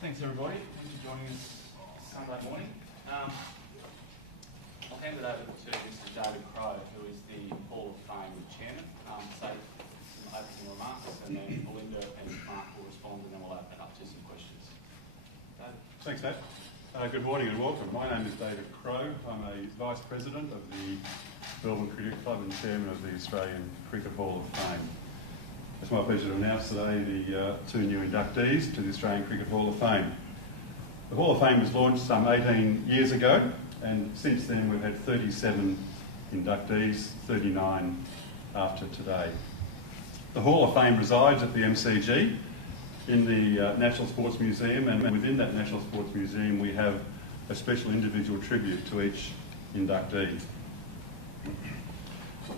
Thanks everybody. Thanks for joining us Sunday morning. I'll hand it over to Mr. David Crowe, who is the Hall of Fame Chairman, say some opening remarks, and then Belinda and Mark will respond, and then we'll open up to some questions. David. Thanks, Nat. Good morning and welcome. My name is David Crowe. I'm a Vice President of the Melbourne Cricket Club and Chairman of the Australian Cricket Hall of Fame. It's my pleasure to announce today the two new inductees to the Australian Cricket Hall of Fame. The Hall of Fame was launched some 18 years ago, and since then we've had 37 inductees, 39 after today. The Hall of Fame resides at the MCG in the National Sports Museum, and within that National Sports Museum we have a special individual tribute to each inductee.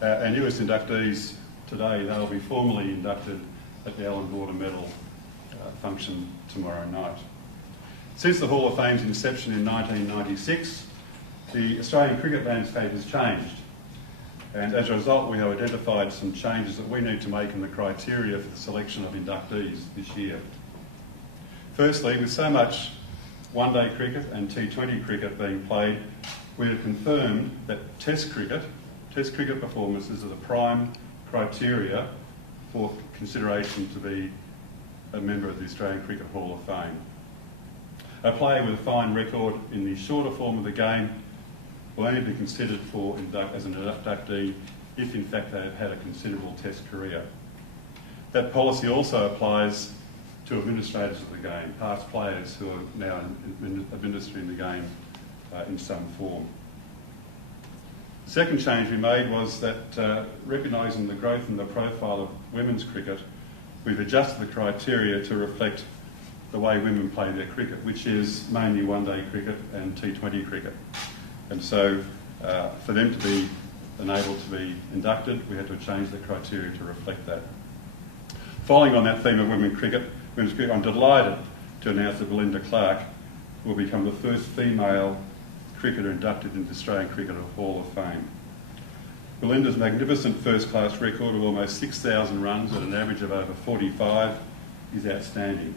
Our newest inductees today, they'll be formally inducted at the Allan Border Medal function tomorrow night. Since the Hall of Fame's inception in 1996, the Australian cricket landscape has changed, and as a result we have identified some changes that we need to make in the criteria for the selection of inductees this year. Firstly, with so much one-day cricket and T20 cricket being played, we have confirmed that Test cricket performances are the prime criteria for consideration to be a member of the Australian Cricket Hall of Fame. A player with a fine record in the shorter form of the game will only be considered as an inductee if in fact they have had a considerable Test career. That policy also applies to administrators of the game, past players who are now administering the game in some form. The second change we made was that recognising the growth in the profile of women's cricket, we've adjusted the criteria to reflect the way women play their cricket, which is mainly one-day cricket and T20 cricket. And so for them to be enabled to be inducted, we had to change the criteria to reflect that. Following on that theme of women's cricket, I'm delighted to announce that Belinda Clark will become the first female cricketer inducted into the Australian Cricket Hall of Fame. Belinda's magnificent first-class record of almost 6,000 runs at an average of over 45 is outstanding,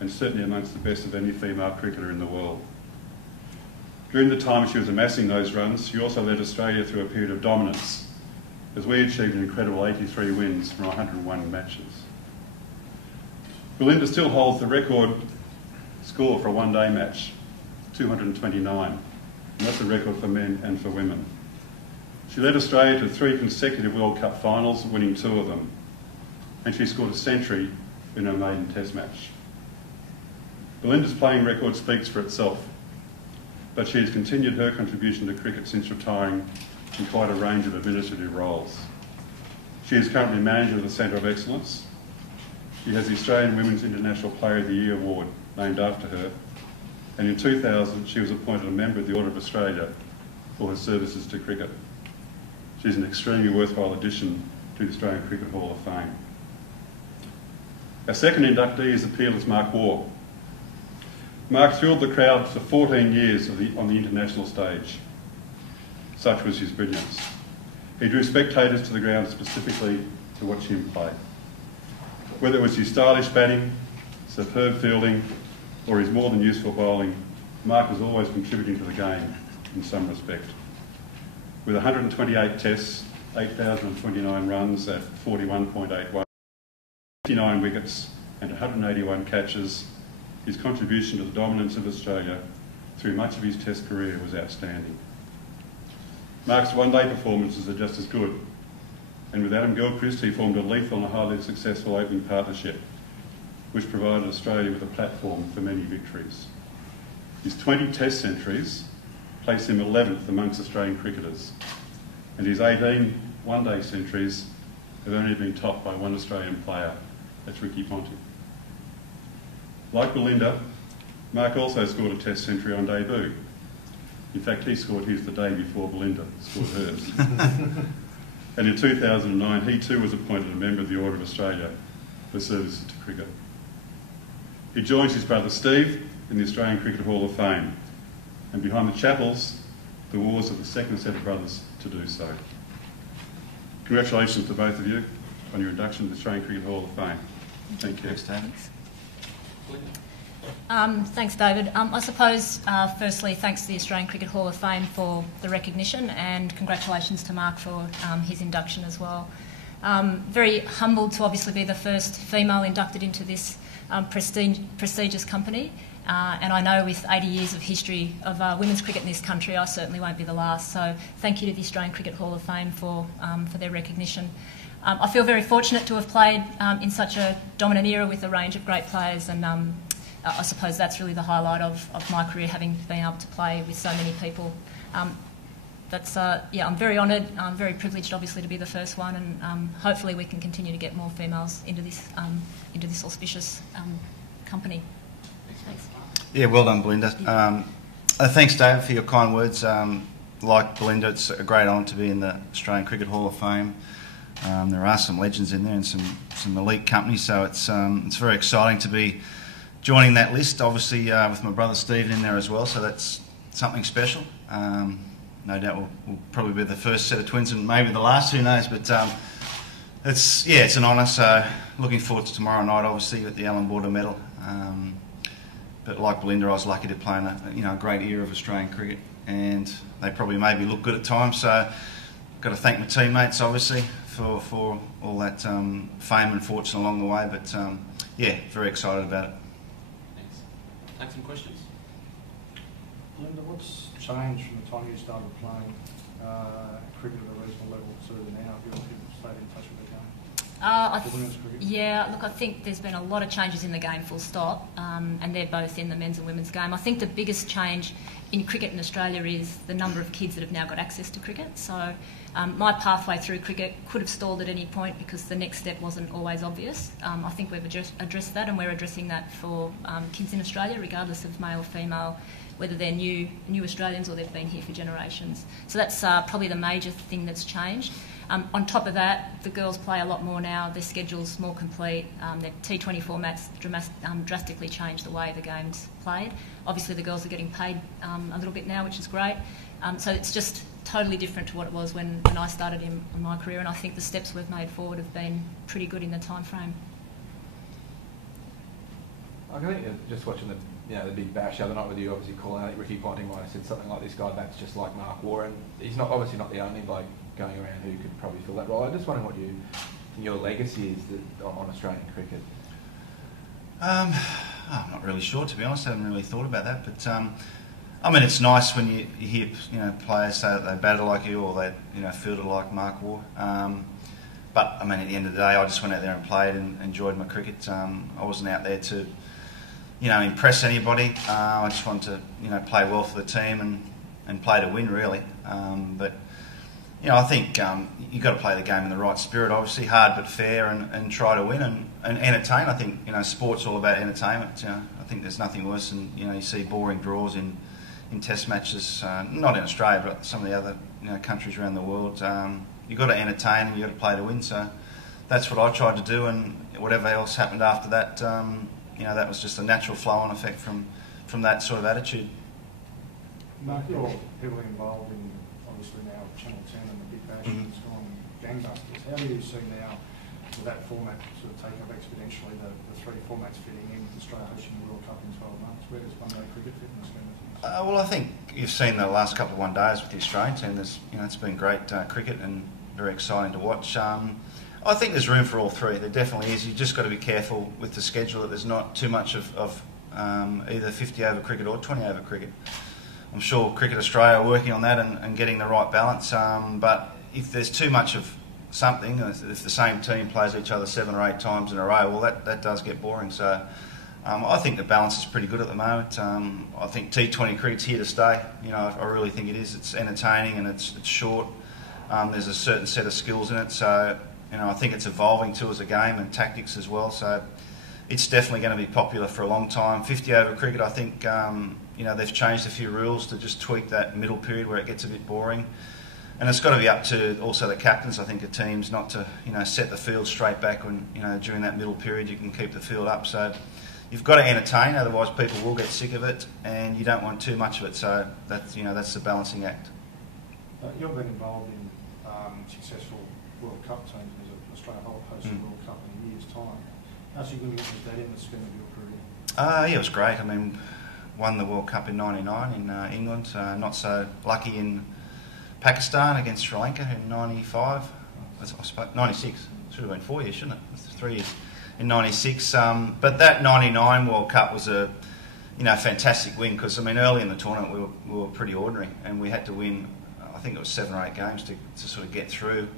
and certainly amongst the best of any female cricketer in the world. During the time she was amassing those runs, she also led Australia through a period of dominance, as we achieved an incredible 83 wins from 101 matches. Belinda still holds the record score for a one-day match, 229, and that's a record for men and for women. She led Australia to 3 consecutive World Cup finals, winning 2 of them, and she scored a century in her maiden Test match. Belinda's playing record speaks for itself, but she has continued her contribution to cricket since retiring in quite a range of administrative roles. She is currently manager of the Centre of Excellence. She has the Australian Women's International Player of the Year award named after her, and in 2000 she was appointed a member of the Order of Australia for her services to cricket. She's an extremely worthwhile addition to the Australian Cricket Hall of Fame. Our second inductee is the peerless Mark Waugh. Mark thrilled the crowd for 14 years on the international stage. Such was his brilliance. He drew spectators to the ground specifically to watch him play. Whether it was his stylish batting, superb fielding, or his more than useful bowling, Mark was always contributing to the game in some respect. With 128 tests, 8,029 runs at 41.81, 59 wickets and 181 catches, his contribution to the dominance of Australia through much of his Test career was outstanding. Mark's one-day performances are just as good, and with Adam Gilchrist he formed a lethal and a highly successful opening partnership, which provided Australia with a platform for many victories. His 20 Test centuries placed him 11th amongst Australian cricketers, and his 18 one-day centuries have only been topped by one Australian player, that's Ricky Ponting. Like Belinda, Mark also scored a Test century on debut. In fact, he scored his the day before Belinda scored hers. And in 2009, he too was appointed a member of the Order of Australia for services to cricket. He joins his brother Steve in the Australian Cricket Hall of Fame, and behind the chapels, the Waughs are the second set of brothers to do so. Congratulations to both of you on your induction to the Australian Cricket Hall of Fame. Thank you. Thanks, David. Thanks, David. I suppose, firstly, thanks to the Australian Cricket Hall of Fame for the recognition, and congratulations to Mark for his induction as well. Very humbled to obviously be the first female inducted into this prestigious company, and I know with 80 years of history of women's cricket in this country, I certainly won't be the last. So thank you to the Australian Cricket Hall of Fame for their recognition. I feel very fortunate to have played in such a dominant era with a range of great players, and I suppose that's really the highlight of my career, having been able to play with so many people. I'm very honoured. I'm very privileged, obviously, to be the first one, and hopefully we can continue to get more females into this auspicious company. Thanks. Yeah, well done, Belinda. Thanks, David, for your kind words. Like Belinda, it's a great honour to be in the Australian Cricket Hall of Fame. There are some legends in there and some elite companies, so it's very exciting to be joining that list. Obviously, with my brother Stephen in there as well, so that's something special. No doubt we'll probably be the first set of twins and maybe the last, who knows, but it's an honour, so looking forward to tomorrow night, obviously, with the Allan Border medal. But like Belinda, I was lucky to play in a great era of Australian cricket, and they probably made me look good at times, so I've got to thank my teammates, obviously, for all that fame and fortune along the way, but very excited about it. Thanks. Take some questions. Belinda, what's changed from the time you started playing cricket at a regional level to now? Have you stayed in touch with the game? I think there's been a lot of changes in the game, full stop, and they're both in the men's and women's game. I think the biggest change in cricket in Australia is the number of kids that have now got access to cricket. So my pathway through cricket could have stalled at any point because the next step wasn't always obvious. I think we've addressed that, and we're addressing that for kids in Australia, regardless of male or female, whether they're new Australians or they've been here for generations. So that's probably the major thing that's changed. On top of that, the girls play a lot more now. Their schedule's more complete. Their T20 formats drastically changed the way the game's played. Obviously, the girls are getting paid a little bit now, which is great. So it's just totally different to what it was when I started in my career, and I think the steps we've made forward have been pretty good in the time frame. I think just watching the big bash the other night with you, obviously calling out Ricky Ponting might have said something like, this guy bats just like Mark Waugh, and he's obviously not the only bloke going around who could probably fill that role. I'm just wondering what your legacy is on Australian cricket. I'm not really sure, to be honest. I haven't really thought about that, but it's nice when you hear players say that they batted like you or they fielded like Mark Waugh. But at the end of the day, I just went out there and played and enjoyed my cricket. I wasn't out there to impress anybody. I just wanted to play well for the team and play to win, really. But I think you've got to play the game in the right spirit, obviously, hard but fair, and try to win and entertain. I think sport's all about entertainment. I think there's nothing worse than you see boring draws in test matches, not in Australia but some of the other countries around the world. You've got to entertain and you've got to play to win, so that's what I tried to do, and whatever else happened after that, that was just a natural flow-on effect from that sort of attitude. Mark, you're heavily involved in, obviously now, Channel 10 and the Big Bash. It's gone gangbusters. How do you see now, with that format sort of taking up exponentially, the three formats fitting in, with Australia hosting the World Cup in 12 months? Where does one-day cricket fit in the scheme of things? Well, I think you've seen the last couple of one-days with the Australian team. There's, it's been great cricket and very exciting to watch. I think there's room for all three. There definitely is. You've just got to be careful with the schedule that there's not too much of either 50-over cricket or 20-over cricket. I'm sure Cricket Australia are working on that and getting the right balance. But if there's too much of something, if the same team plays each other 7 or 8 times in a row, well, that does get boring. So I think the balance is pretty good at the moment. I think T20 cricket's here to stay. I really think it is. It's entertaining and it's short. There's a certain set of skills in it. So I think it's evolving too as a game and tactics as well. So it's definitely going to be popular for a long time. 50-over cricket, I think, they've changed a few rules to just tweak that middle period where it gets a bit boring. And it's got to be up to also the captains, I think, of teams not to, set the field straight back when, during that middle period you can keep the field up. So you've got to entertain, otherwise people will get sick of it, and you don't want too much of it. So that's, that's the balancing act. You've been involved in successful World Cup teams as Australia hosts the World Cup in a year's time. How significant is that in the scheme of your career? Yeah, it was great. I mean, won the World Cup in '99 in England. Not so lucky in Pakistan against Sri Lanka in '95. I suppose '96. Should have been 4 years, shouldn't it? It's 3 years in '96. But that '99 World Cup was a fantastic win because I mean early in the tournament we were pretty ordinary and we had to win. I think it was 7 or 8 games to sort of get through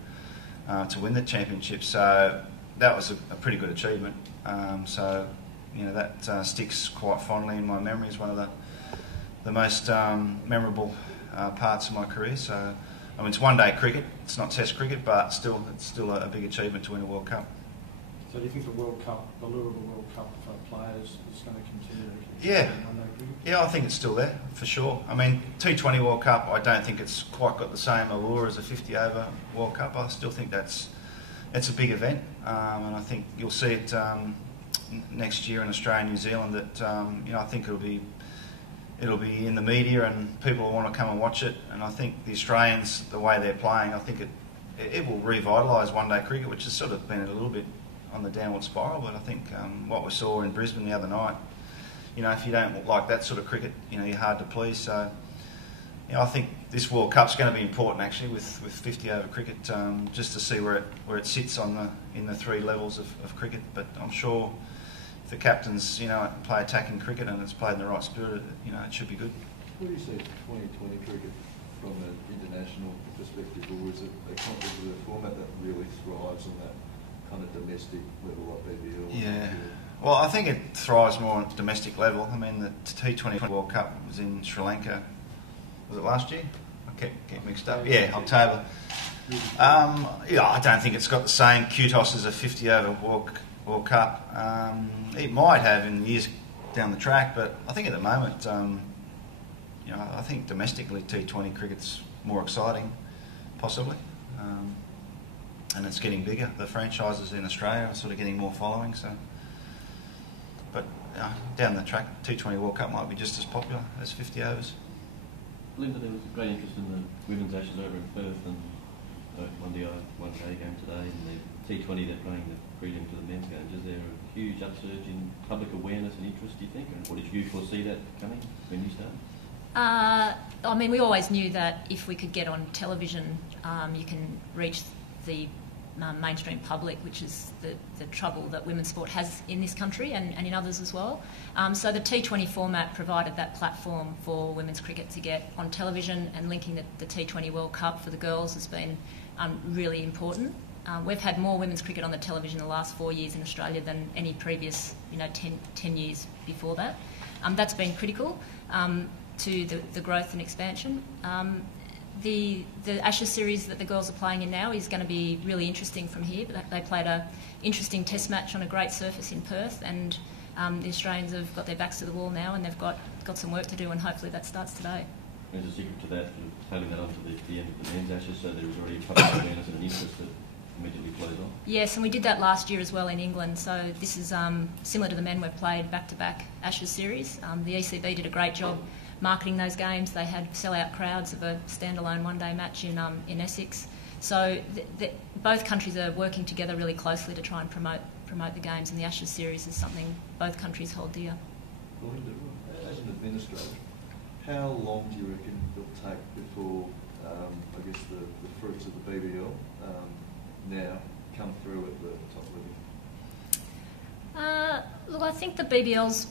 to win the championship. So that was a pretty good achievement. That sticks quite fondly in my memory as one of the most memorable parts of my career. So, I mean, it's one-day cricket. It's not Test cricket, but it's still a big achievement to win a World Cup. So, do you think the World Cup, the lure of the World Cup for players, is going to continue? Yeah, I think it's still there for sure. I mean, T20 World Cup, I don't think it's quite got the same allure as a 50-over World Cup. I still think it's a big event, and I think you'll see it next year in Australia and New Zealand. That I think it'll be in the media and people will want to come and watch it. And I think the Australians, the way they're playing, I think it will revitalise one-day cricket, which has sort of been a little bit on the downward spiral. But I think what we saw in Brisbane the other night, if you don't like that sort of cricket, you're hard to please. So, I think this World Cup's going to be important actually with 50-over cricket, just to see where it sits in the 3 levels of cricket. But I'm sure if the captains, play attacking cricket and it's played in the right spirit, it should be good. What do you see 2020 cricket from an international perspective, or is it a format that really thrives on that kind of domestic level like BBL? Yeah. Well, I think it thrives more on domestic level. I mean, the T20 World Cup was in Sri Lanka. Was it last year? I kept mixed up. Yeah, October. I don't think it's got the same kudos as a 50-over World Cup. It might have in years down the track, but I think at the moment, I think domestically T20 cricket's more exciting, possibly. And it's getting bigger. The franchises in Australia are sort of getting more following. So, but down the track, T20 World Cup might be just as popular as 50 overs. Linda, there was a great interest in the women's Ashes over in Perth, and one day game today, and the T20 they're playing the prelim to the men's games. Is there a huge upsurge in public awareness and interest, do you think? And what did you foresee that coming when you started? I mean, we always knew that if we could get on television, you can reach the mainstream public, which is the trouble that women's sport has in this country and in others as well. So the T20 format provided that platform for women's cricket to get on television, and linking the T20 World Cup for the girls has been really important. We've had more women's cricket on the television the last 4 years in Australia than any previous 10 years before that. That's been critical to the growth and expansion. The Ashes series that the girls are playing in now is going to be really interesting from here. They played an interesting test match on a great surface in Perth, and the Australians have got their backs to the wall now, and they've got some work to do, and hopefully that starts today. There's a secret to that, tailing that on to the end of the men's Ashes, so there was already public awareness and an interest that immediately flows on. Yes, and we did that last year as well in England, so this is similar to the men we've played back-to-back Ashes series. The ECB did a great job marketing those games. They had sell-out crowds of a standalone one-day match in Essex. So both countries are working together really closely to try and promote the games, and the Ashes series is something both countries hold dear. Belinda, as an administrator, how long do you reckon it'll take before, I guess, the fruits of the BBL now come through at the top level? Look, I think the BBL's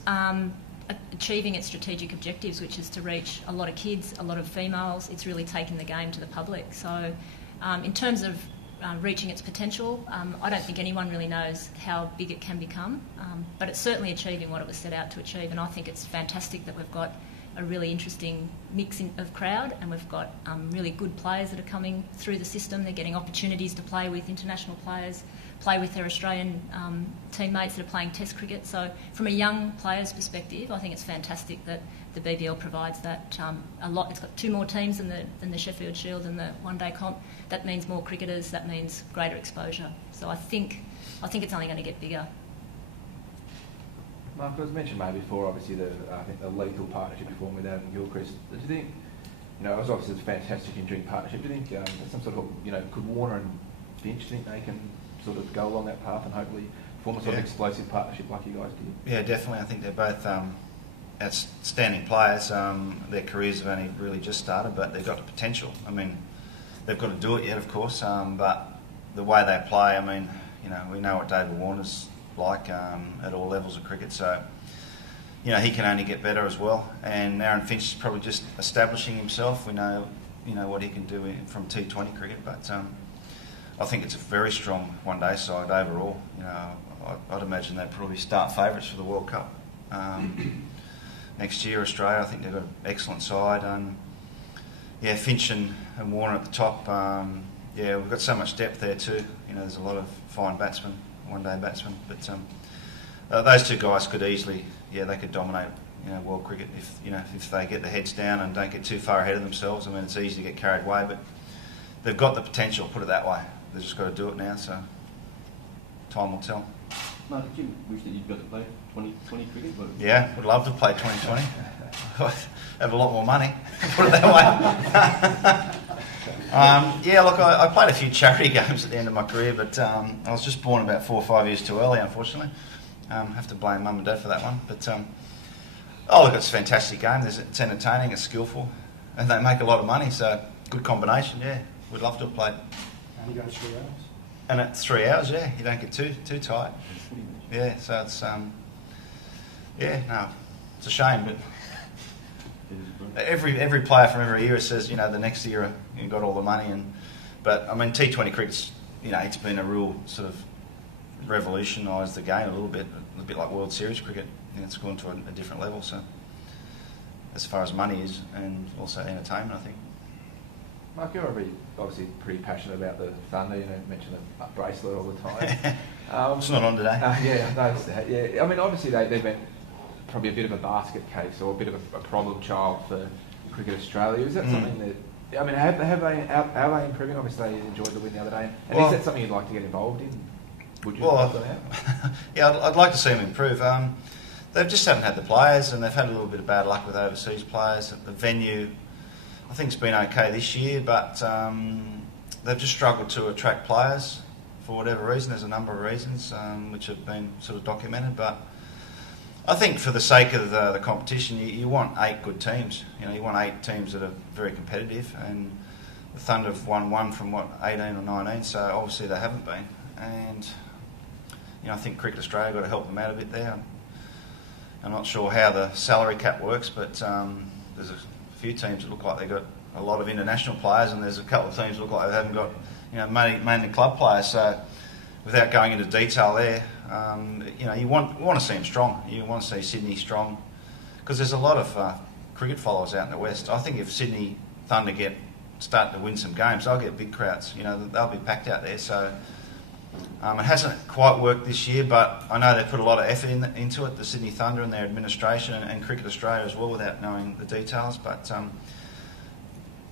achieving its strategic objectives, which is to reach a lot of kids, a lot of females. It's really taking the game to the public. So in terms of reaching its potential, I don't think anyone really knows how big it can become, but it's certainly achieving what it was set out to achieve, and I think it's fantastic that we've got a really interesting mix of crowd, and we've got really good players that are coming through the system. They're getting opportunities to play with international players, play with their Australian teammates that are playing Test cricket. So from a young player's perspective, I think it's fantastic that the BBL provides that a lot. It's got 2 more teams than the Sheffield Shield and the one-day comp. That means more cricketers. That means greater exposure. So I think it's only going to get bigger. Mark, it was mentioned maybe before, obviously, I think the lethal partnership you formed with Adam Gilchrist. Do you think, it was obviously a fantastic enduring partnership. Do you think some sort of, could Warner and Finch think they can sort of go along that path and hopefully form a sort of explosive partnership like you guys did? Yeah, definitely. I think they're both outstanding players. Their careers have only really just started, but they've got the potential. I mean, they've got to do it yet, of course, but the way they play, I mean, you know, we know what David Warner's like at all levels of cricket, so you know he can only get better as well. And Aaron Finch is probably just establishing himself. We know, you know, what he can do from T20 cricket, but I think it's a very strong one-day side overall. You know, I'd imagine they'd probably start favourites for the World Cup next year. Australia, I think they've got an excellent side. Yeah, Finch and Warner at the top. Yeah, we've got so much depth there too. You know, there's a lot of fine batsmen, one-day batsmen. But those two guys could easily, they could dominate, you know, world cricket if they get their heads down and don't get too far ahead of themselves. I mean, it's easy to get carried away, but they've got the potential. Put it that way. They've just got to do it now. So time will tell. Mark, did you wish that you'd got to play 2020 cricket? Yeah, would love to play 2020. Have a lot more money. Put it that way. Yeah, look, I played a few charity games at the end of my career, but I was just born about 4 or 5 years too early, unfortunately. Have to blame Mum and Dad for that one. But look, it's a fantastic game. It's entertaining, it's skillful, and they make a lot of money. So good combination. Yeah, we'd love to have played. And you go 3 hours. And at 3 hours, yeah, you don't get too tight. Yeah, so it's it's a shame, but every player from every era says, you know, the next era you got all the money, but I mean T20 cricket's, you know, it's been a real sort of revolutionised the game a bit like World Series cricket. You know, it's gone to a different level. So as far as money is, and also entertainment, I think. Mark, you're obviously pretty passionate about the Thunder. You know, you mention the bracelet all the time. It's not on today. Yeah, I noticed that. Yeah, I mean, obviously they've been probably a bit of a basket case or a bit of a problem child for Cricket Australia. Is that something that, I mean, are they improving? Obviously, they enjoyed the win the other day. And is that something you'd like to get involved in? Would you like that out? Yeah, I'd like to see them improve. They just haven't had the players, and they've had a little bit of bad luck with overseas players. The venue, I think, it's been okay this year, but they've just struggled to attract players for whatever reason. There's a number of reasons which have been sort of documented, but I think for the sake of the competition, you want 8 good teams. You know, you want 8 teams that are very competitive, and the Thunder have won one from 18 or 19, so obviously they haven't been. And you know, I think Cricket Australia got to help them out a bit there. I'm not sure how the salary cap works, but there's a few teams that look like they've got a lot of international players, and there's a couple of teams that look like they haven't got, you know, mainly club players. So without going into detail there, you know, you want to see them strong. You want to see Sydney strong, because there's a lot of cricket followers out in the West. I think if Sydney Thunder start to win some games, they'll get big crowds. You know, they'll be packed out there. So it hasn't quite worked this year, but I know they put a lot of effort into it, the Sydney Thunder and their administration, and Cricket Australia as well, without knowing the details. But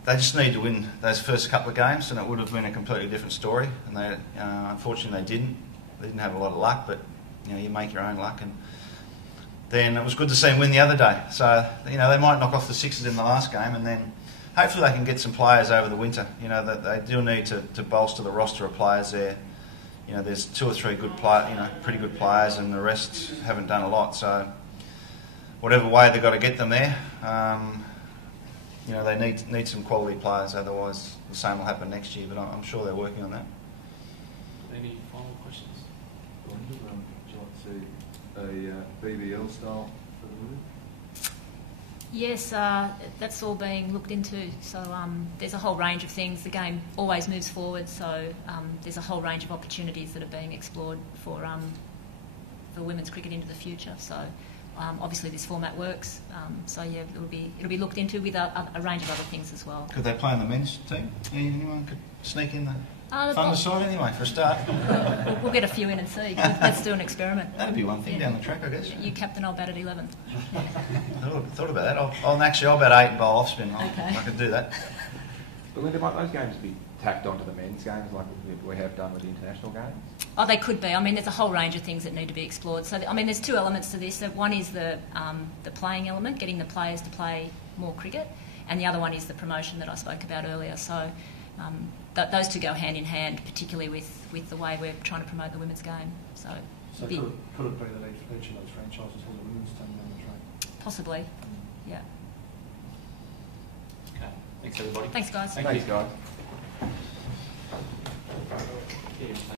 they just need to win those first couple of games, and it would have been a completely different story. And they, unfortunately, they didn't. They didn't have a lot of luck, but you know, you make your own luck. And then it was good to see them win the other day. So you know, they might knock off the Sixers in the last game, and then hopefully they can get some players over the winter. You know, that they do need to bolster the roster of players there. You know, there's 2 or 3 pretty good players, and the rest haven't done a lot. So whatever way they've got to get them there, you know, they need some quality players. Otherwise, the same will happen next year. But I'm sure they're working on that. Any final questions? Would you like to see a BBL style for the women? Yes, that's all being looked into. So there's a whole range of things. The game always moves forward, so there's a whole range of opportunities that are being explored for women's cricket into the future. So obviously this format works. So yeah, it'll be looked into with a range of other things as well. Could they play in the men's team? Anyone could sneak in the Thunder side anyway for a start? We'll get a few in and see. Let's do an experiment. That'd be one thing down the track, I guess. You captain, I'll bat at 11. Thought about that. I'll bat 8 and bowl off spin. Okay. I could do that. But Linda, might those games be tacked onto the men's games like we have done with the international games? Oh, they could be. I mean, there's a whole range of things that need to be explored. So, I mean, there's 2 elements to this. One is the playing element, getting the players to play more cricket, and the other one is the promotion that I spoke about earlier. So those 2 go hand in hand, particularly with the way we're trying to promote the women's game. So So could it be that each of those franchises has a women's team down the track? Possibly, yeah. Okay, thanks everybody. Thanks, guys. Thanks, guys. Yeah.